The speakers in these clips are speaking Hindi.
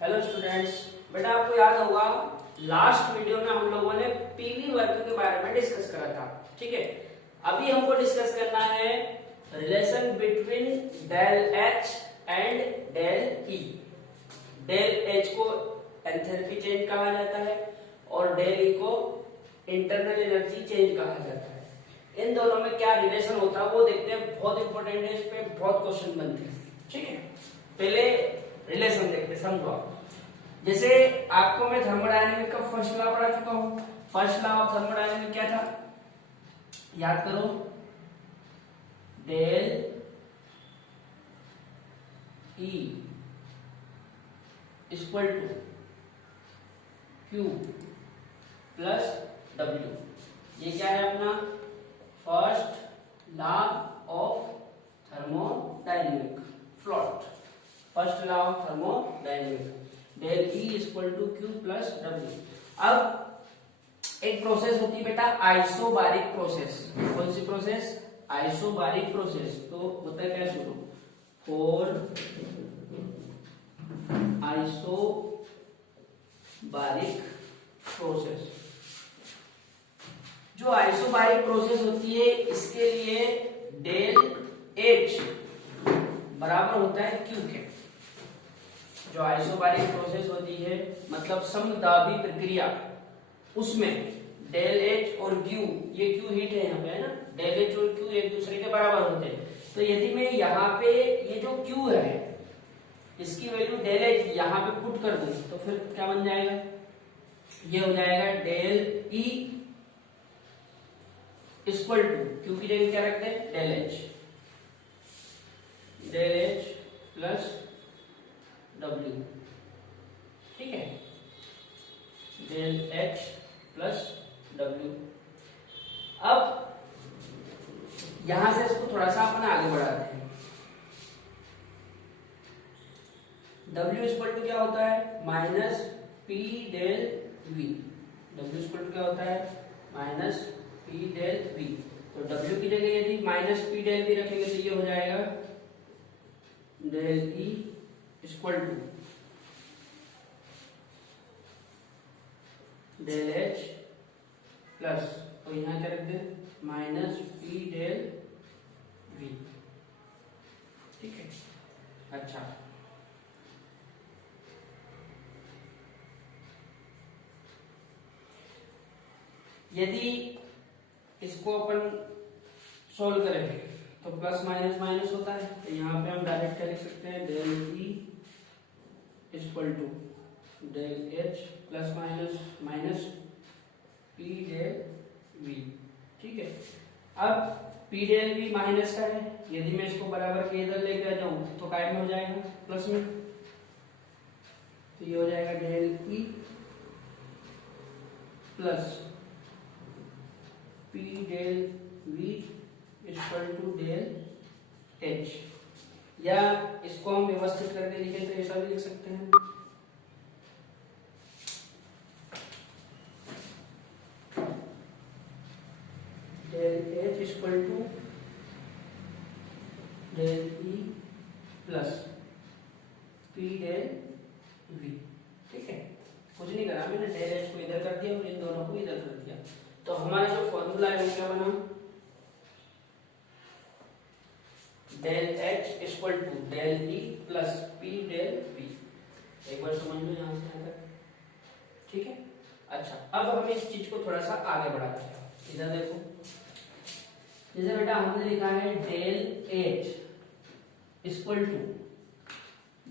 हेलो स्टूडेंट्स, बेटा आपको याद होगा लास्ट वीडियो में हम लोगों ने पीवी वर्क के बारे में डिस्कस करा था। ठीक है, अभी हमको डिस्कस करना है relation between del H and del E. Del H को एंथैल्पी चेंज कहा जाता है और डेल ई को इंटरनल एनर्जी चेंज कहा जाता है। इन दोनों में क्या रिलेशन होता है वो देखते हैं, बहुत इंपॉर्टेंट है, इस पे बहुत क्वेश्चन बनते हैं। ठीक है, पहले रिलेशन देखते, समझो आप। जैसे आपको मैं थर्मोडायनेमिक का फर्स्ट लॉ पढ़ा चुका हूं। फर्स्ट लॉ ऑफ थर्मोडायनेमिक क्या था, याद करो। Del E equal to Q plus W. ये क्या है अपना फर्स्ट लॉ ऑफ थर्मोडायनेमिक फ्लॉट। First law of thermodynamic, del E equal to Q plus W. अब एक प्रोसेस होती है बेटा आइसोबारिक प्रोसेस। कौन सी प्रोसेस? Isobaric process. तो होता है क्या शुरू, फोर आइसोबारिक प्रोसेस। जो आइसोबारिक प्रोसेस होती है इसके लिए डेल एच बराबर होता है क्यू के। जो आइसोबारिक प्रोसेस होती है मतलब समदाबी प्रक्रिया, उसमें डेल एच और क्यू, ये क्यू हीट है यहाँ पे, है ना, डेल एच और क्यू एक दूसरे के बराबर होते हैं। तो यदि मैं यहाँ पे ये जो क्यू है इसकी वैल्यू डेल एच यहाँ पे पुट कर दूं तो फिर क्या बन जाएगा, ये हो जाएगा del E equal to Q की जगह क्या रखते हैं डेल एच प्लस डब्ल्यू। ठीक है, डेल एच प्लस डब्ल्यू। अब यहां से इसको थोड़ा सा अपन आगे बढ़ाते हैं। डब्ल्यू इक्वल टू क्या होता है minus P del V. W equal to क्या होता है माइनस पी डेल वी। तो डब्ल्यू की जगह यदि माइनस पी डेल वी रखेंगे तो ये हो जाएगा del E equal to del H plus, और यहां क्या रख दे माइनस पी डेल वी। ठीक है, अच्छा यदि इसको अपन सोल्व करें तो प्लस माइनस माइनस होता है, तो यहाँ पे हम डायरेक्ट क्या लिख सकते हैं del E equal to del H plus minus minus P del V. ठीक है, अब पी डेल वी माइनस का है, यदि मैं इसको बराबर के इधर लेके आ जाऊं तो काय में हो जाएगा प्लस में, तो ये हो जाएगा del E plus P del V equal to del H. या इसको हम व्यवस्थित करके लिखें तो ऐसा भी लिख सकते हैं del H equal to del E plus P del V. ठीक है, कुछ नहीं करा मैंने, डेल एच को इधर कर दिया और इन दोनों को इधर कर दिया। तो हमारा जो फॉर्मूला है वो क्या बना, del H equal to del E plus P del V. एक बार समझ लो यहां से यहां तक। ठीक है, अच्छा अब हम इस चीज को थोड़ा सा आगे बढ़ाते हैं। इधर देखो, जैसे बेटा हमने लिखा है del H equal to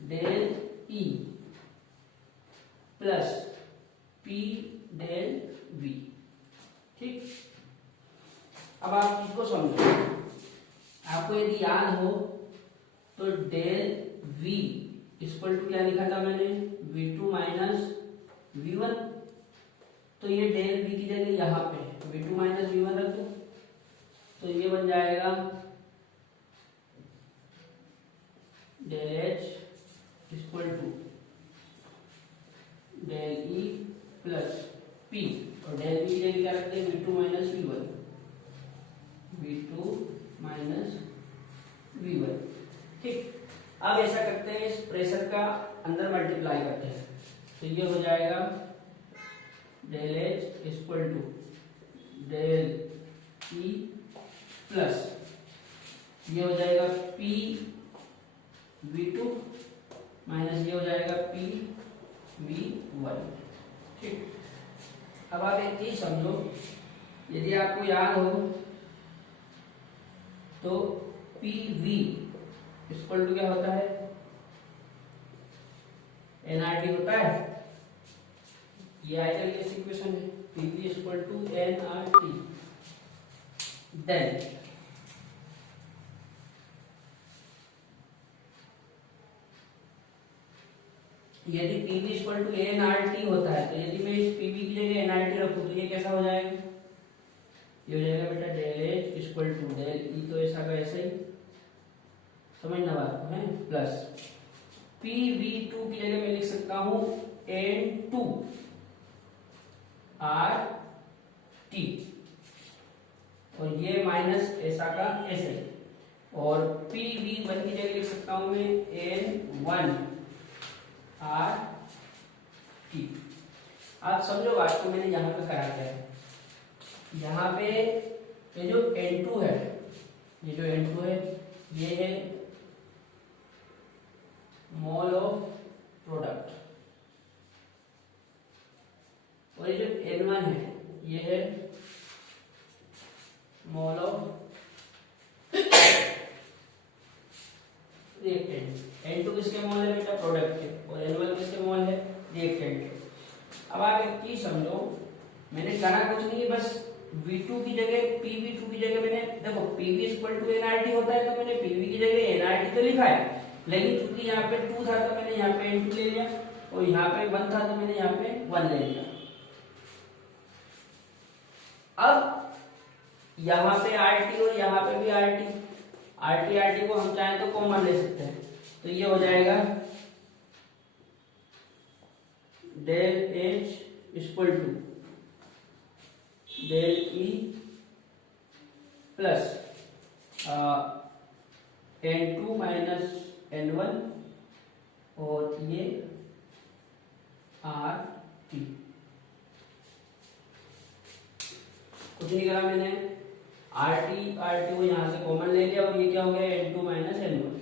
del E plus P del V. ठीक, अब आप इसको समझो। आपको यदि याद हो तो डेल v इक्वल टू क्या लिखा था मैंने v2 माइनस v1। तो ये डेल v की जगह यहाँ पे v2 माइनस v1 रख दो तो ये बन जाएगा del h equal to del e plus p, और डेल v की जगह क्या रखते हैं v2 minus v1, v2 minus v1। ठीक, अब ऐसा करते हैं, इस प्रेशर का का अंदर मल्टीप्लाई करते हैं तो ये हो जाएगा del H equal to del E plus ये हो जाएगा पी V2 माइनस ये हो जाएगा पी V1। ठीक, अब आप एक चीज समझो, यदि आपको याद हो तो पी वी इक्वल टू क्या होता है, एनआरटी होता है। ये आइडियल इक्वेशन है, P V equal to NRT. Then यदि पीवी इक्वल टू एनआरटी होता है तो यदि मैं इस पीवी की जगह एनआरटी रखूं तो ये कैसा हो जाएगा, ये हो जाएगा बेटा del H equal to del E, तो ऐसा का ऐसे ही समझना बात को है, प्लस PV2 की जगह मैं लिख सकता हूं N2 RT और ये माइनस ऐसा का ऐसे, और PV1 की जगह लिख सकता हूं मैं N1 RT। आप समझो बात को, मैंने यहां पे करा क्या है, यहाँ पे ये जो N2 है, ये जो N2 है ये है मोल ऑफ प्रोडक्ट, और ये जो N1 है ये है मोल ऑफ रिएक्टेंट। N2 किसके मोल है बेटा, प्रोडक्ट के, और N1 किसके मोल है, रिएक्टेंट के। अब आप एक चीज समझो, मैंने करा कुछ नहीं, बस V2 की जगह PV2 की जगह मैंने, देखो PV इक्वल टू एनआरटी होता है तो मैंने PV की जगह एनआरटी तो लिखा है, लेकिन चूंकि यहाँ पे 2 था तो मैंने यहाँ पे N2 ले लिया, और यहाँ पे 1 था तो मैंने यहाँ पे 1 ले लिया। अब यहाँ पे RT और यहाँ पे भी RT को हम चाहें तो कॉमन ले सकते हैं, तो ये हो जाएगा del H equal to del E plus N2 minus N1 और ये RT। कुछ नहीं करा मैंने, RT को यहां से कॉमन ले लिया, और ये क्या हो गया N2 माइनस N1।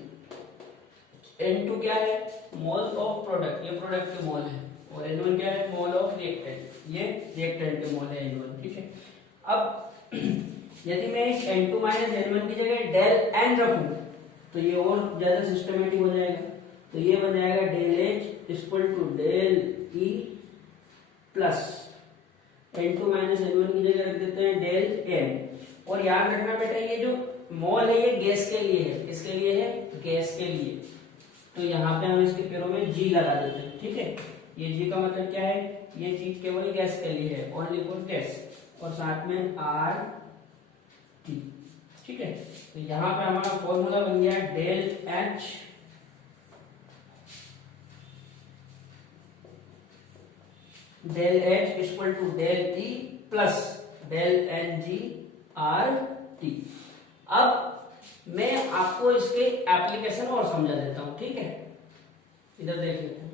N2 क्या है, मोल ऑफ प्रोडक्ट, ये प्रोडक्ट के मोल है, और N1 क्या है, मोल ऑफ रिएक्टेंट, ये रिएक्टेंट के मोल है N1। ठीक है, अब यदि मैं इस N2 माइनस N1 की जगह डेल N रखूं तो ये और ज्यादा सिस्टमेटिक हो जाएगा, तो ये बन जाएगा del H equal to del E plus N2 minus N1 की जगह रख देते हैं डेल N। और याद रखना बेटा, ये जो मोल है ये गैस के लिए है, किसके लिए है, गैस के लिए, तो यहाँ पे हम इसके पैरों में G लगा देते हैं। ठीक है, ये G का मतलब क्या है, ये चीज केवल गैस के लिए है, ओनली फॉर गैस, और साथ में RT। ठीक है, तो यहाँ पे हमारा फॉर्मूला बन गया del H del H equal to del E plus del NG RT। अब मैं आपको इसके एप्लीकेशन और समझा देता हूं। ठीक है, इधर देख लेते हैं,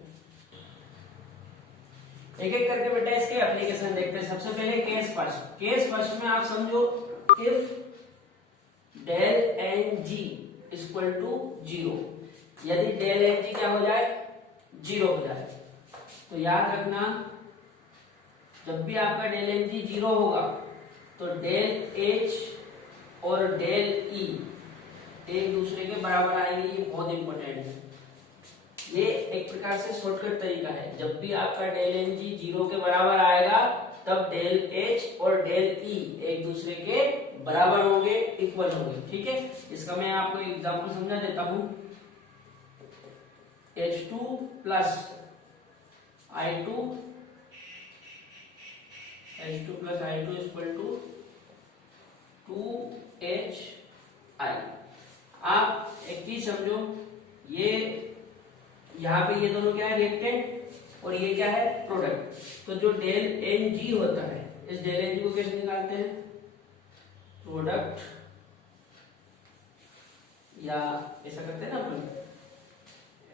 एक एक करके बेटा इसके एप्लीकेशन देखते हैं। सबसे पहले केस फर्स्ट में आप समझो, if del NG equal to 0, यदि डेल NG क्या हो जाए, 0 हो जाए, तो याद रखना जब भी आपका डेल NG 0 होगा तो डेल H और डेल E एक दूसरे के बराबर आएंगे, ये बहुत इंपॉर्टेंट है। ये एक प्रकार से शॉर्टकट तरीका है, जब भी आपका डेल NG 0 के बराबर आएगा तब डेल H और डेल E एक दूसरे के बराबर होंगे, इक्वल होंगे। ठीक है, इसका मैं आपको एग्जांपल समझा देता हूं। H2 plus I2 equal to 2HI। आप एक चीज समझो, ये यहाँ पे ये दोनों क्या है, रिएक्टेंट, और ये क्या है, प्रोडक्ट। तो जो डेल NG होता है, इस डेल NG को कैसे निकालते हैं, प्रोडक्ट, या ऐसा करते हैं ना अपन,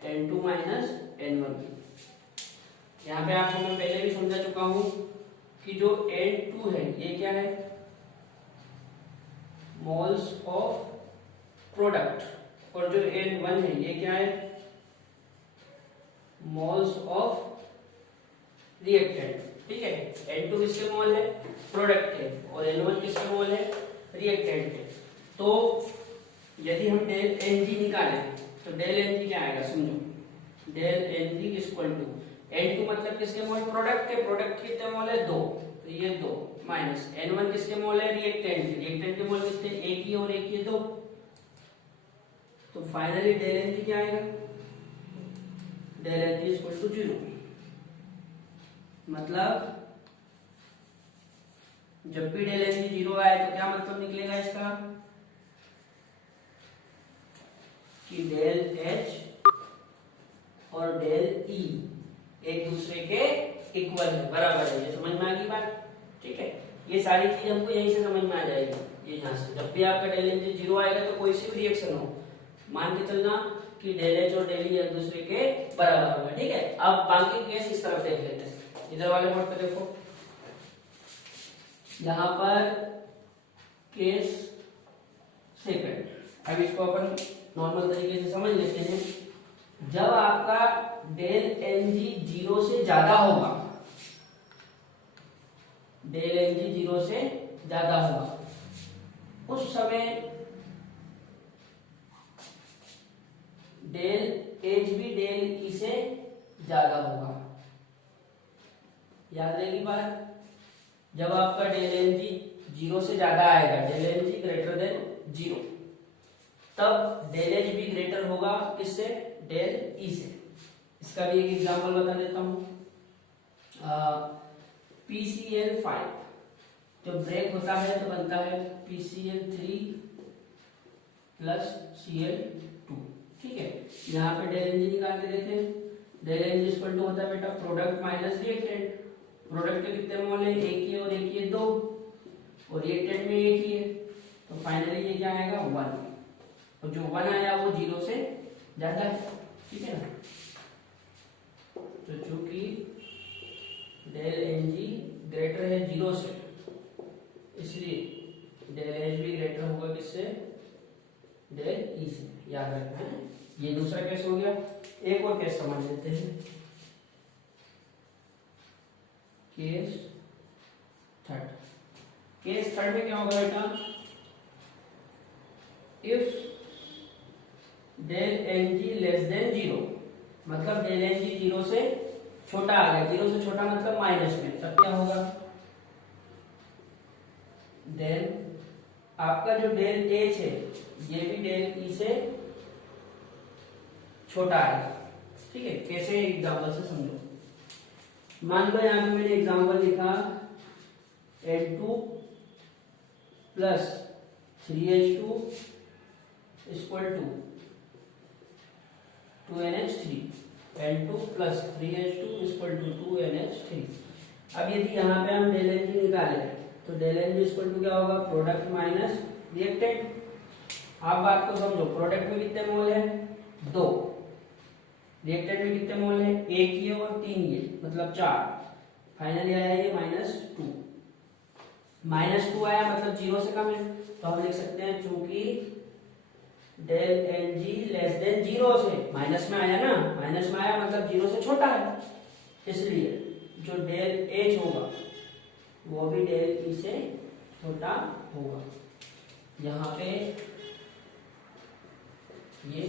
n2 माइनस n1। यहाँ पे आपको मैं पहले भी समझा चुका हूं कि जो n2 है ये क्या है, मोल्स ऑफ प्रोडक्ट, और जो n1 है ये क्या है, मोल्स ऑफ रिएक्टेंट। ठीक है, n2 किसके मोल है, प्रोडक्ट के, और n1 किसके मोल है, रिएक्टेंट के। तो यदि हम डेल Ng निकालें तो डेल Ng क्या आएगा, समझो, del Ng equal to n2 मतलब किसके मोल, प्रोडक्ट के, प्रोडक्ट कितने मोल है, 2, तो ये 2 माइनस n1 किसके मोल है, रिएक्टेंट के, रिएक्टेंट के मोल कितने, एक ही और एक ही 2, तो फाइनली डेल Ng क्या आएगा, डेल Ng इक्वल टू 0। मतलब जब भी डेल Ng 0 आए तो क्या मतलब निकलेगा इसका, कि डेल H और डेल E एक दूसरे के इक्वल है, बराबर है। ये समझ में आ गई बात, ठीक है। ये सारी चीज हमको यहीं से समझ में आ जाएगी। ये यहाँ से जब भी आपका डेल Ng 0 आएगा तो कोई सी भी रिएक्शन हो, मान के चलना कि डेल H और डेल E एक दूसरे के बराबर होगा, ठीक है। अब बाकी केस इस तरफ देख लेते हैं। इधर वाले बोर्ड पे देखो, यहाँ पर केस सेकंड। अब इसको अपन नॉर्मल तरीके से समझ लेते हैं। जब आपका डेल Ng 0 से ज्यादा होगा, डेल Ng 0 से ज्यादा होगा, उस समय डेल H भी डेल E से ज्यादा होगा। याद रहेगी बात, जब आपका डेल Ng 0 से ज्यादा आएगा, डेल Ng ग्रेटर देन 0, तब डेल H भी ग्रेटर होगा किससे, डेल E से। इसका भी एक एग्जांपल बता देता हूं। PCl5 जब ब्रेक होता है तो बनता है PCl3 प्लस Cl2, ठीक है। यहाँ पे डेल Ng निकाल के देखें, डेल Ng इक्वल टू होता है बेटा प्रोडक्ट माइनस रिएक्टेंट। प्रोडक्ट के कितने मोल है, एक ही और एक ही 2, और रिएक्टेंट में एक ही है, तो फाइनली ये क्या आएगा, 1, और जो 1 आया वो 0 से ज्यादा है, ठीक है ना। तो चूंकि डेल Ng ग्रेटर है 0 से, इसलिए डेल H भी ग्रेटर होगा किससे, डेल E से। याद रखना है। ये दूसरा केस हो गया। एक और केस समझ लेते हैं, केस थर्ड। केस थर्ड में क्या होगा बेटा, if del Ng less than 0, मतलब डेल Ng 0 से छोटा आ गया, 0 से छोटा मतलब माइनस में, तब क्या होगा, देन आपका जो डेल H है ये भी डेल E से छोटा आएगा, ठीक है। कैसे, एग्जांपल से समझो। मान लो यहाँ पे मैंने एग्जांपल लिखा N2 plus 3H2 equal to 2NH3, N2 plus 3H2 equal to 2NH3। अब यदि यहाँ पे हम डेल Ng निकाले तो डेल Ng इक्वल टू क्या होगा, प्रोडक्ट माइनस रिएक्टेंट। आप बात को समझो, प्रोडक्ट में कितने मोल है, 2, रिएक्टेंट में कितने मोल है, एक ही और 3 ही, मतलब 4। फाइनली आया ये -2, -2 आया मतलब 0 से कम है, तो हम लिख सकते हैं चूंकि डेल Ng लेस देन 0 से, माइनस में आया ना, माइनस में आया मतलब 0 से छोटा है, इसलिए जो डेल H होगा वो भी डेल E से छोटा होगा। यहाँ पे ये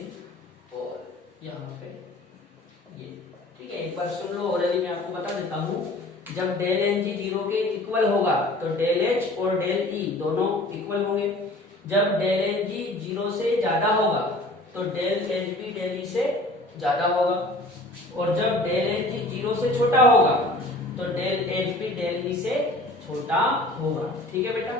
और यहाँ पे ये, ठीक है। एक बार सुन लो, ऑलरेडी मैं आपको बता देता हूँ। जब डेल Ng 0 के इक्वल होगा तो डेल H और डेल E दोनों इक्वल होंगे। जब डेल Ng 0 से ज्यादा होगा तो डेल H भी डेल E से ज्यादा होगा, और जब डेल H 0 से छोटा होगा तो डेल H भी डेल E से छोटा होगा, ठीक है बेटा।